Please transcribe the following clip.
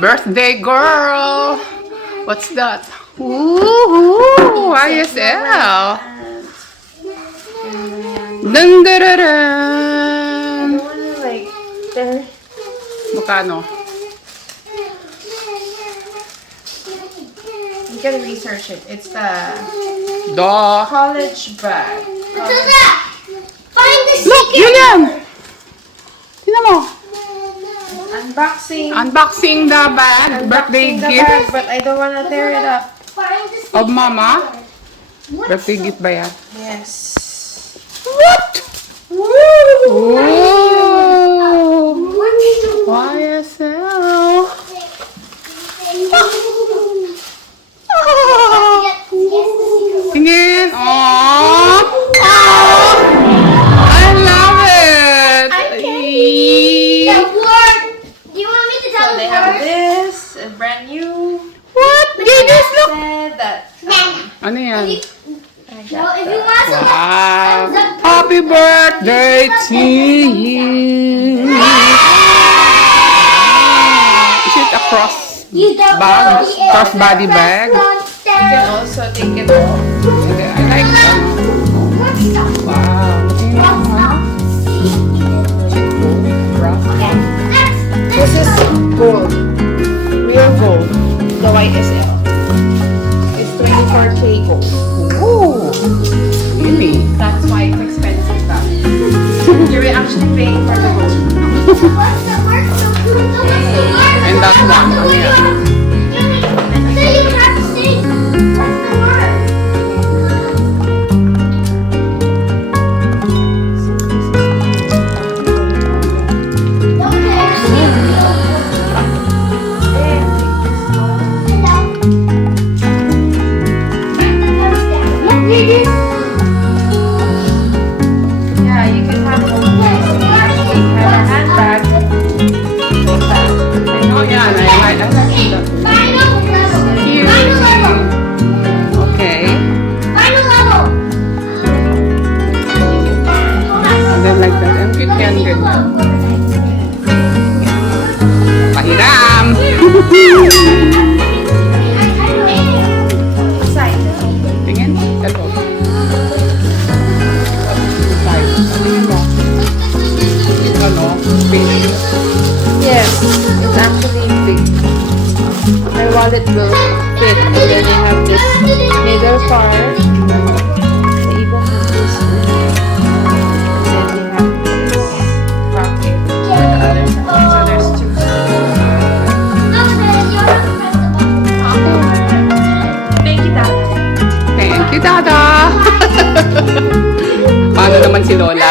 Birthday girl. What's that? Ooh, YSL. Dun, dun, dun, dun. Like, there. Magkano? You gotta research it. It's the Do. college bag. Find the Look, sticker. yun yan. Tingnan mo. Unboxing. Unboxing the bag. Birthday Unboxing the gift bag, but I don't wanna tear it up. Find the sticker. of mama. Birthday gift ba yan? Yes. What? Woo! Ooh. YSL. Tingin. Aww. Aww. I love it. The word. Do you want me to So tell they the have word? this, a brand new. What? Guinness, look. Said that. Ano yan? I No, got if you that. want some. Wow. Happy birthday to you. Is it a cross You don't bag? know the Crossbody bag? You can also take it off. I like that. Wow. This is gold. Real gold. The YSL. It's 24K gold. Ooh. Really? That's why it's expensive. You're actually paying for the gold. And that one. Ano yan? So you have to sing. What's the word? Yeah, you can have gold. You can actually have a handbag. Like that. Oh, yan. I like that. Cute. Okay. And then like that. Ang cute yan. Good. Pahiram. Side. Tingin. Ito. Side. Tingin mo. Ano? Pink. Yes, it's actually big. My wallet will fit, and then you have this middle part. They even have this one. And then you have this pocket for the other side. So there's two. Thank you, Dad. Thank you, Dada. Paano naman si Lola?